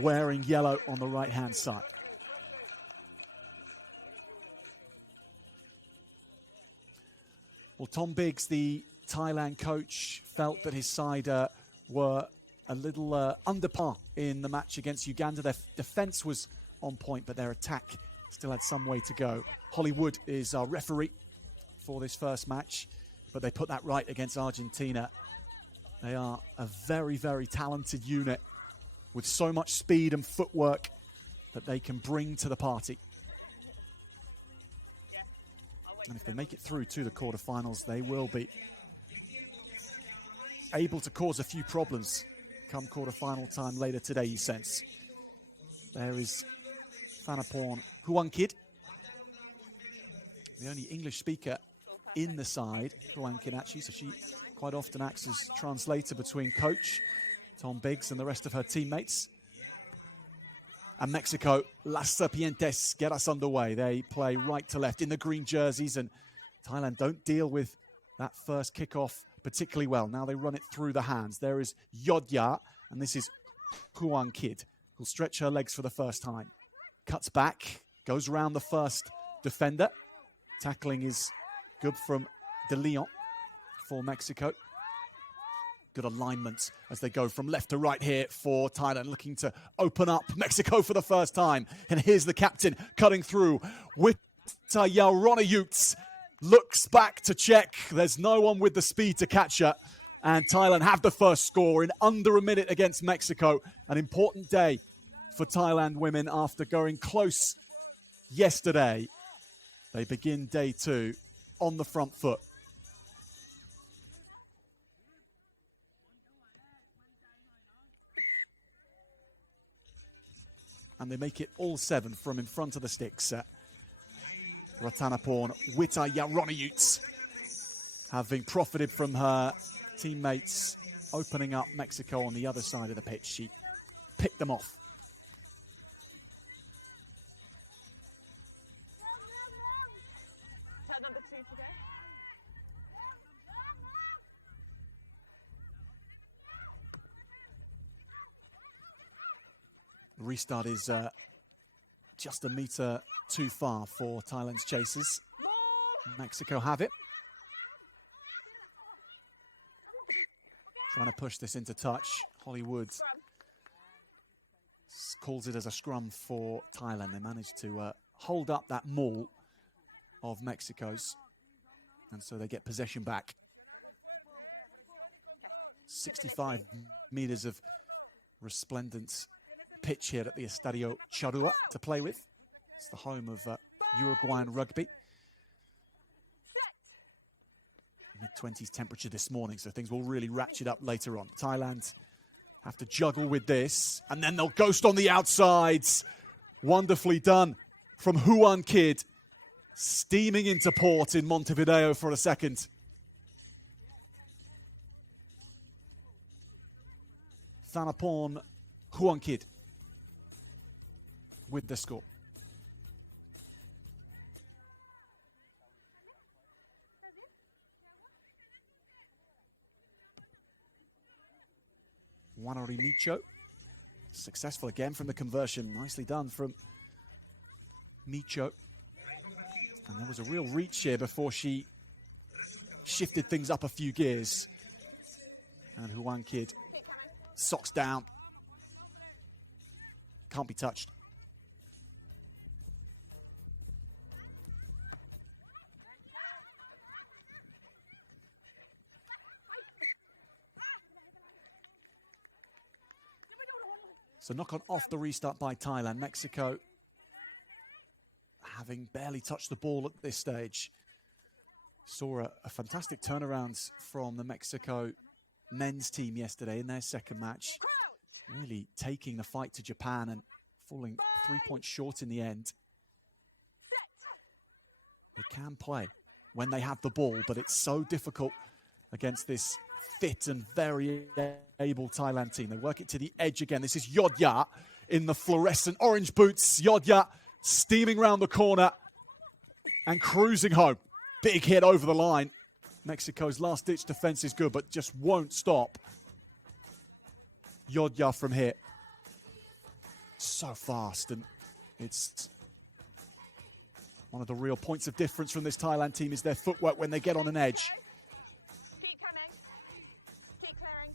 wearing yellow on the right-hand side. Well, Tom Biggs, the Thailand coach, felt that his side were a little under par in the match against Uganda. Their defense was on point, but their attack still had some way to go. Hollywood is our referee for this first match, but they put that right against Argentina. They are a very, very talented unit with so much speed and footwork that they can bring to the party. And if they make it through to the quarterfinals, they will be able to cause a few problems come quarterfinal time later today, you sense. There is Thanaporn Huangkid, the only English speaker in the side, Huangkid actually, so she quite often acts as translator between coach Tom Biggs and the rest of her teammates. And Mexico, Las Serpientes, get us underway. They play right to left in the green jerseys, and Thailand don't deal with that first kickoff particularly well. Now they run it through the hands. There is Yodya, and this is Huangkid, who'll stretch her legs for the first time. Cuts back, goes around the first defender. Tackling is good from De Leon for Mexico. Good alignment as they go from left to right here for Thailand, looking to open up Mexico for the first time. And here's the captain cutting through. Wita Yaronayutes looks back to check. There's no one with the speed to catch her. And Thailand have the first score in under a minute against Mexico. An important day for Thailand women after going close yesterday. They begin day two on the front foot. And they make it all 7 from in front of the sticks. Ratanaporn Wita Yaronayutes, having profited from her teammates opening up Mexico on the other side of the pitch. She picked them off. The restart is just a metre too far for Thailand's chasers. Mexico have it. Trying to push this into touch. Hollywood calls it as a scrum for Thailand. They managed to hold up that maul of Mexico's, and so they get possession back. 65 metres of resplendent pitch here at the Estadio Charrua to play with. It's the home of Uruguayan rugby. Mid-20s temperature this morning, so things will really ratchet up later on. Thailand have to juggle with this, and then they'll ghost on the outsides. Wonderfully done from Huangkid, steaming into port in Montevideo for a second. Thanaporn Huangkid with the score. Wanori Micho, successful again from the conversion. Nicely done from Micho. And there was a real reach here before she shifted things up a few gears. And Huangkid socks down. Can't be touched. So knock on off the restart by Thailand. Mexico having barely touched the ball at this stage. Saw a fantastic turnaround from the Mexico men's team yesterday in their second match. Really taking the fight to Japan and falling 3 points short in the end. They can play when they have the ball, but it's so difficult against this fit and very able Thailand team. They work it to the edge again. This is Yodya in the fluorescent orange boots. Yodya steaming around the corner and cruising home. Big hit over the line. Mexico's last-ditch defense is good, but just won't stop Yodya from here. so fast, and it's one of the real points of difference from this Thailand team is their footwork when they get on an edge. Keep coming. Keep clearing.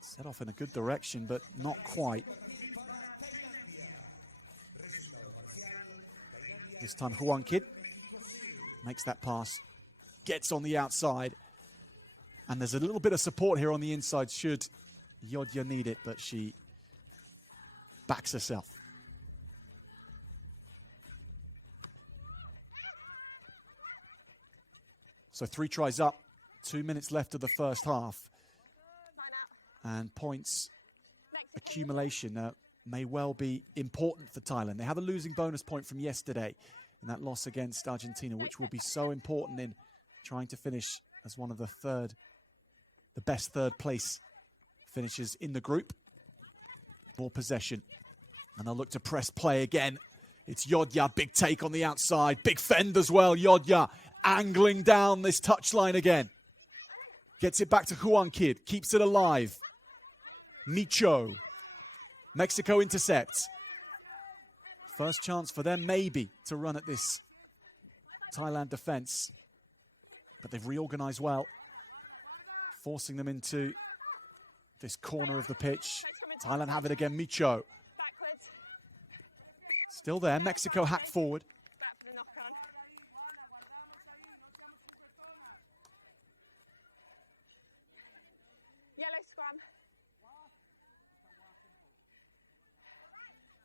Set off in a good direction, but not quite. This time Huang Kid makes that pass, gets on the outside, and there's a little bit of support here on the inside should Yodya need it, but she backs herself. So 3 tries up, 2 minutes left of the first half, and points accumulation may well be important for Thailand. They have a losing bonus point from yesterday in that loss against Argentina, which will be so important in trying to finish as one of the best third place finishes in the group. More possession, and they'll look to press play again. It's Yodya, big take on the outside, big fend as well. Yodya angling down this touchline again. Gets it back to Huang Kid, keeps it alive. Micho. Mexico intercepts. First chance for them maybe to run at this Thailand defense. But they've reorganized well, forcing them into this corner of the pitch. Thailand have it again, Micho. Still there, Mexico hack forward. Yellow scrum.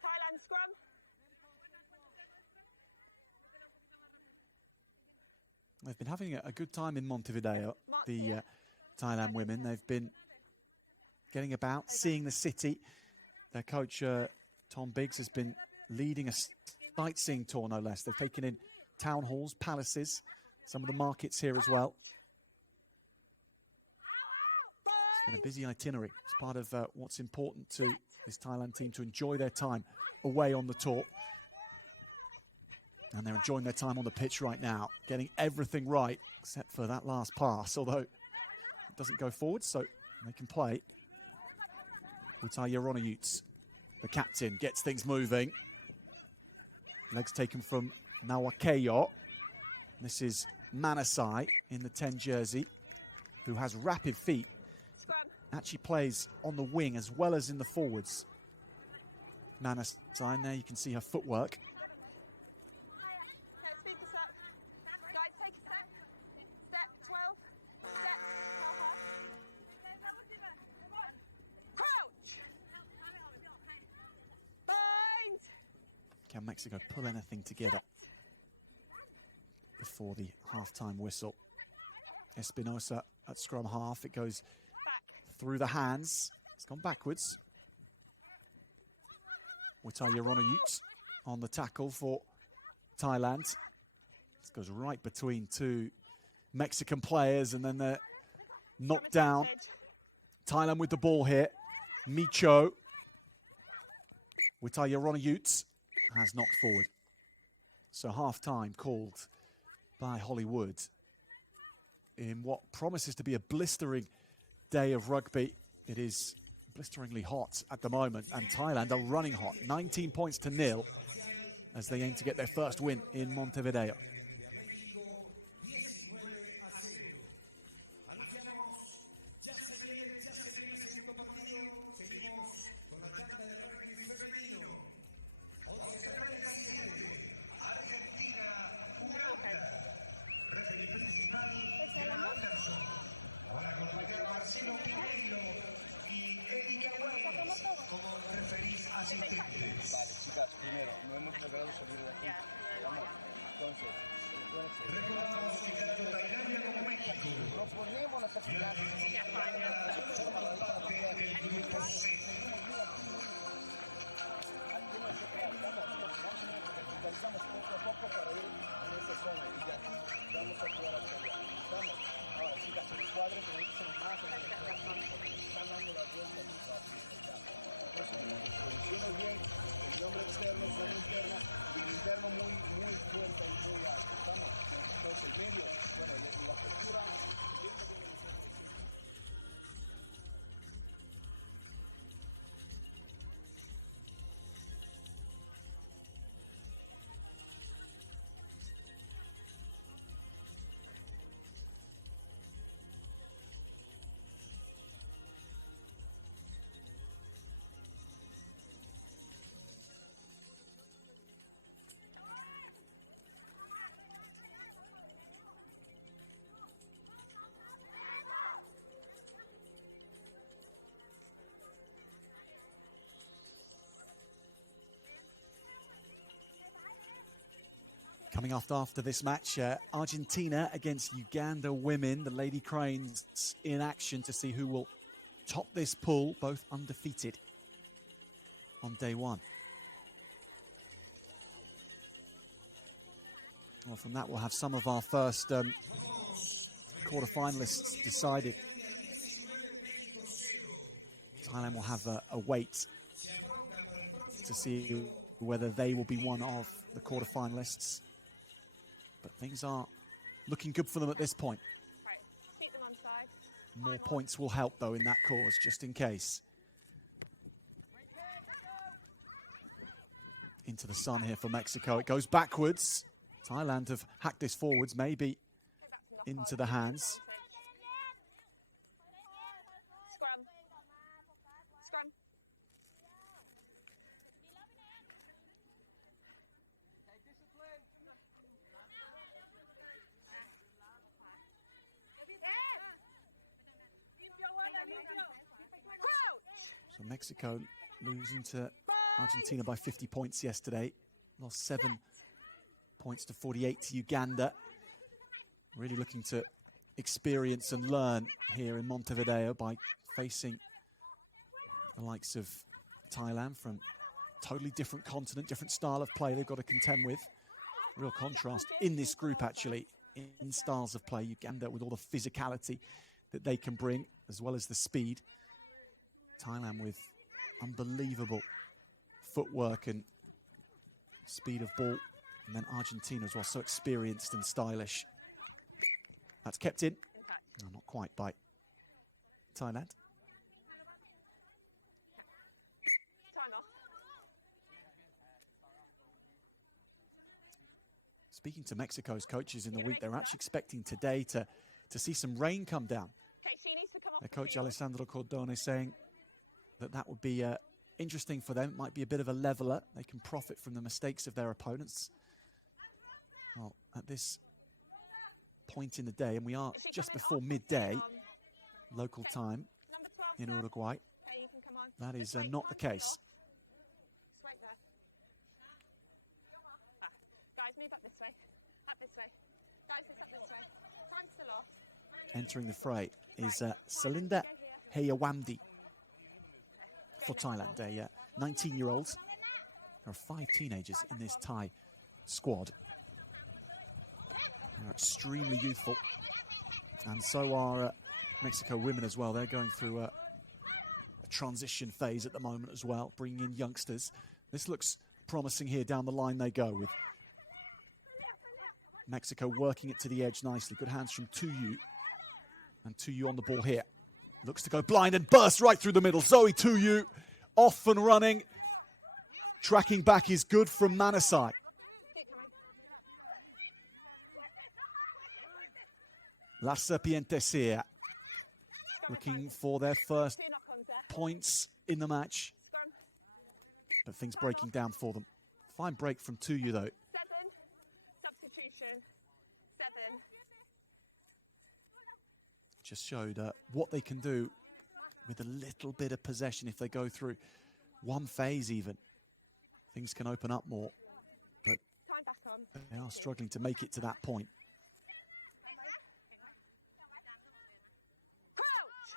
Thailand scrum. They've been having a good time in Montevideo, the Thailand women. They've been getting about, seeing the city. Their coach, Tom Biggs, has been leading a sightseeing tour, no less. They've taken in town halls, palaces, some of the markets here as well. It's been a busy itinerary. It's part of what's important to this Thailand team, to enjoy their time away on the tour. And they're enjoying their time on the pitch right now, getting everything right, except for that last pass, although it doesn't go forward, so they can play. Utai Yaronayutes, the captain, gets things moving. Legs taken from Nawakeyo. This is Manasai in the 10 jersey, who has rapid feet. Actually plays on the wing as well as in the forwards. Manasai, there you can see her footwork. Can Mexico pull anything together before the half-time whistle? Espinosa at scrum half. It goes through the hands. It's gone backwards. Utai Yaronayutes on the tackle for Thailand. This goes right between two Mexican players, and then they're knocked down. Thailand with the ball here. Micho. Utai Yaronayutes has knocked forward. So half-time called by Hollywood in what promises to be a blistering day of rugby. It is blisteringly hot at the moment, and Thailand are running hot. 19 points to 0 as they aim to get their first win in Montevideo. Chicas, primero, no hemos logrado salir de aquí. Entonces, Coming after this match, Argentina against Uganda women. The Lady Cranes in action to see who will top this pool, both undefeated on day one. Well, from that, we'll have some of our first quarterfinalists decided. Thailand will have a wait to see whether they will be one of the quarterfinalists. But things are looking good for them at this point. Right, keep them on side. More points will help, though, in that cause, just in case. Into the sun here for Mexico. It goes backwards. Thailand have hacked this forwards, maybe into the hands. Scrum. Scrum. So Mexico losing to Argentina by 50 points yesterday. Lost 7 points to 48 to Uganda. Really looking to experience and learn here in Montevideo by facing the likes of Thailand from totally different continent, different style of play they've got to contend with. Real contrast in this group, actually, in styles of play. Uganda with all the physicality that they can bring, as well as the speed. Thailand with unbelievable footwork and speed of ball. And then Argentina as well, so experienced and stylish. That's kept in. No, not quite by Thailand. Time off. Speaking to Mexico's coaches in the week, they're actually expecting today to see some rain come down. Okay, she needs to come off Their the coach field. Alessandro Cordone saying that would be interesting for them. It might be a bit of a leveler. They can profit from the mistakes of their opponents. Well, at this point in the day, and we are just before midday, local time Number 12, in sir. Uruguay, Okay, you can come on. that Just is wait, not the time to case. off. Just wait there. Ah, guys, move up this way. Up this way. Guys, it's up this way. Time's still off. Entering the fray is Salinda Hayawamdi for Thailand, a 19-year-old. There are 5 teenagers in this Thai squad. They're extremely youthful, and so are Mexico women as well. They're going through a transition phase at the moment as well, bringing in youngsters. This looks promising here. Down the line they go, with Mexico working it to the edge nicely. Good hands from Tuyu, and Tuyu on the ball here. Looks to go blind and burst right through the middle. Zoe Tuyu off and running. Tracking back is good from Manasai. Keep coming. La Serpientes here, looking for their first 2 knock-ons there. points in the match, Scrum. but things breaking down for them. Fine break from Tuyu though. 7. Substitution. 7. Just showed what they can do with a little bit of possession. If they go through one phase even, things can open up more, but Time back on. they are struggling to make it to that point. Crouch.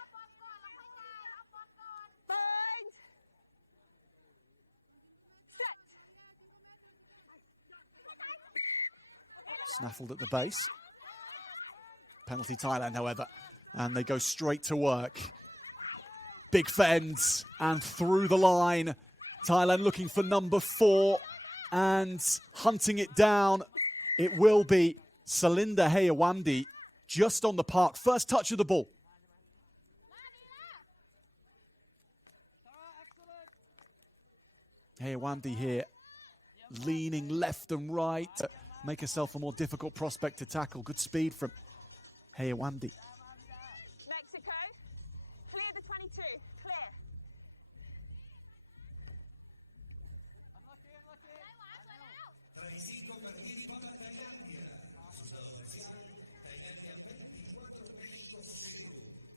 Bind. Set. Snaffled at the base. Penalty Thailand, however, and they go straight to work. Big fends and through the line. Thailand looking for number 4 and hunting it down. It will be Salinda Hayawamdi just on the park. First touch of the ball. Hayawamdi here, leaning left and right to make herself a more difficult prospect to tackle. Good speed from Hayawamdi. Mexico. Clear the 22. Clear.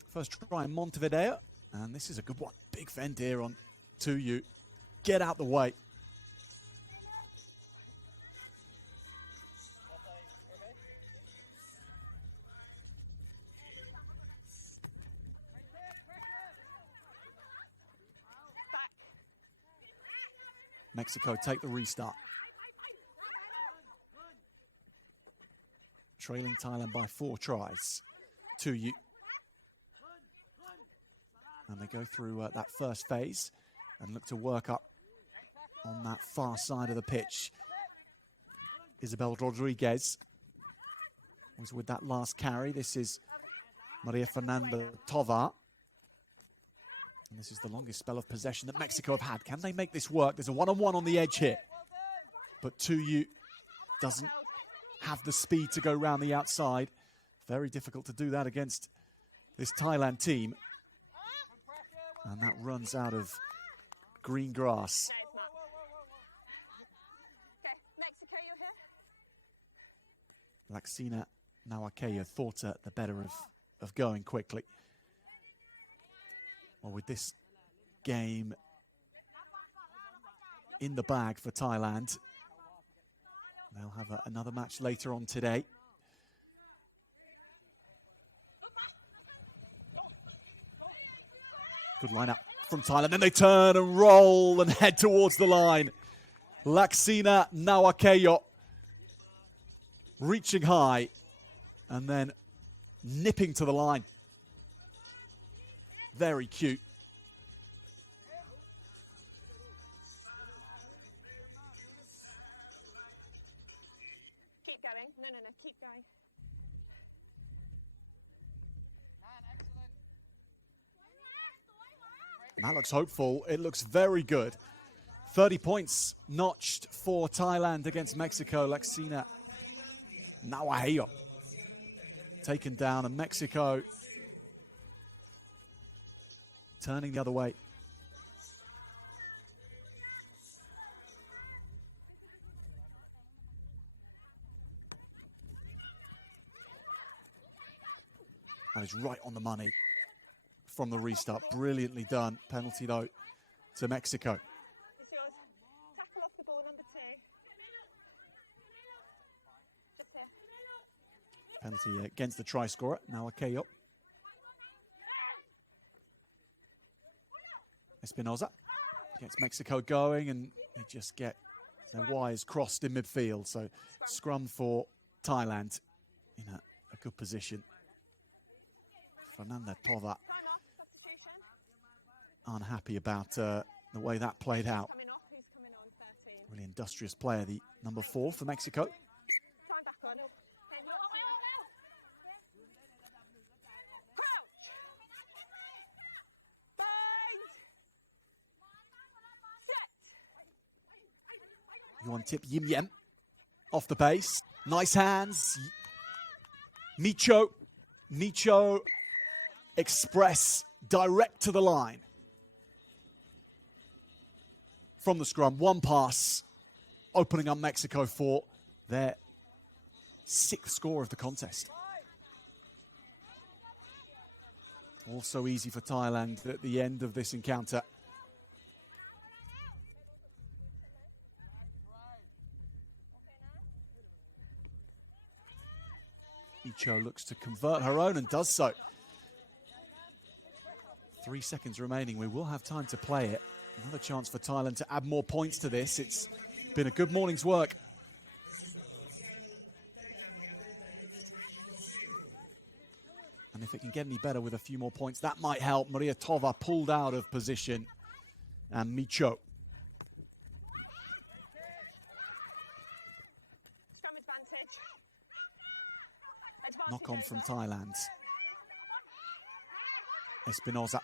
First try in Montevideo, and this is a good one. Big fend here on Tuyu. Get out the way. Mexico take the restart. Trailing Thailand by 4 tries. 2-U. And they go through that first phase and look to work up on that far side of the pitch. Isabel Rodriguez was with that last carry. This is Maria Fernanda Tovar. And this is the longest spell of possession that Mexico have had. Can they make this work? There's a one-on-one on the edge here. But 2-U doesn't have the speed to go round the outside. Very difficult to do that against this Thailand team. And that runs out of green grass. Laksina Nawakaya thought the better of going quickly. Well, with this game in the bag for Thailand, they'll have another match later on today. Good lineup from Thailand. Then they turn and roll and head towards the line. Laksina Nawakaya reaching high and then nipping to the line. Very cute. Keep going. No, keep going. And that looks hopeful. It looks very good. 30 points notched for Thailand against Mexico. Laksina Nawakaya taken down, and Mexico turning the other way. That is right on the money from the restart. Brilliantly done. Penalty, though, to Mexico. It's yours. Tackle off the ball, number 2. Just here. Penalty against the try scorer. Nawakaya. Espinoza gets Mexico going, and they just get their wires crossed in midfield. So scrum for Thailand in a good position. Fernanda Tovar unhappy about the way that played out. Really industrious player, the number 4 for Mexico. Yuan Tip Yim Yem off the base. Nice hands. Micho Express direct to the line. From the scrum, one pass, opening up Mexico for their 6th score of the contest. Also easy for Thailand at the end of this encounter. Micho looks to convert her own and does so. 3 seconds remaining. We will have time to play it. Another chance for Thailand to add more points to this. It's been a good morning's work. And if it can get any better with a few more points, that might help. Maria Tovar pulled out of position. And Micho. Scrum advantage. Knock on from Thailand. Espinoza.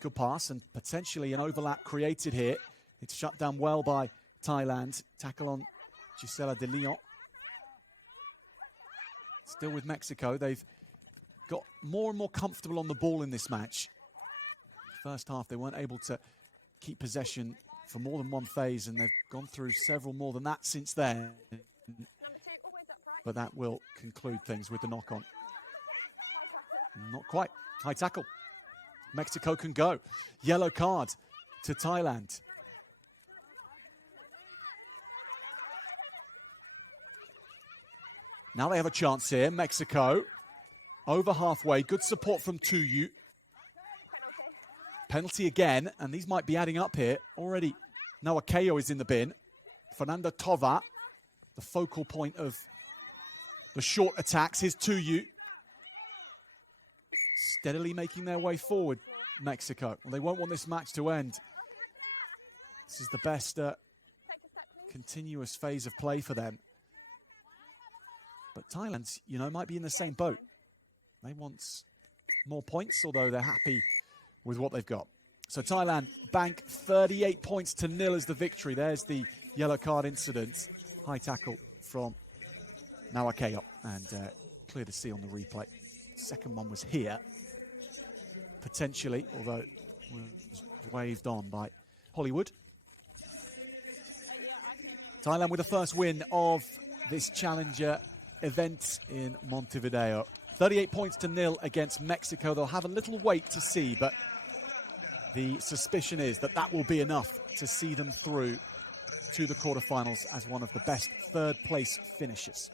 Good pass and potentially an overlap created here. It's shut down well by Thailand. Tackle on Gisela de Leon. Still with Mexico. They've got more and more comfortable on the ball in this match. First half, they weren't able to keep possession for more than one phase, and they've gone through several more than that since then. But that will conclude things with the knock-on. Not quite. High tackle. Mexico can go. Yellow card to Thailand. Now they have a chance here. Mexico over halfway. Good support from 2-U. Penalty again, and these might be adding up here. Already, Noah Keio is in the bin. Fernando Tova, the focal point of the short attacks. Here's Tuyu. Steadily making their way forward, Mexico. Well, they won't want this match to end. This is the best continuous phase of play for them. But Thailand, you know, might be in the same boat. They want more points, although they're happy with what they've got. So Thailand bank 38 points to 0 as the victory. There's the yellow card incident. High tackle from Noah Keio, and clear to see on the replay. Second one was here, potentially, although it was waved on by Hollywood. Thailand with the first win of this Challenger event in Montevideo. 38 points to 0 against Mexico. They'll have a little wait to see, but the suspicion is that that will be enough to see them through to the quarterfinals as one of the best third place finishers.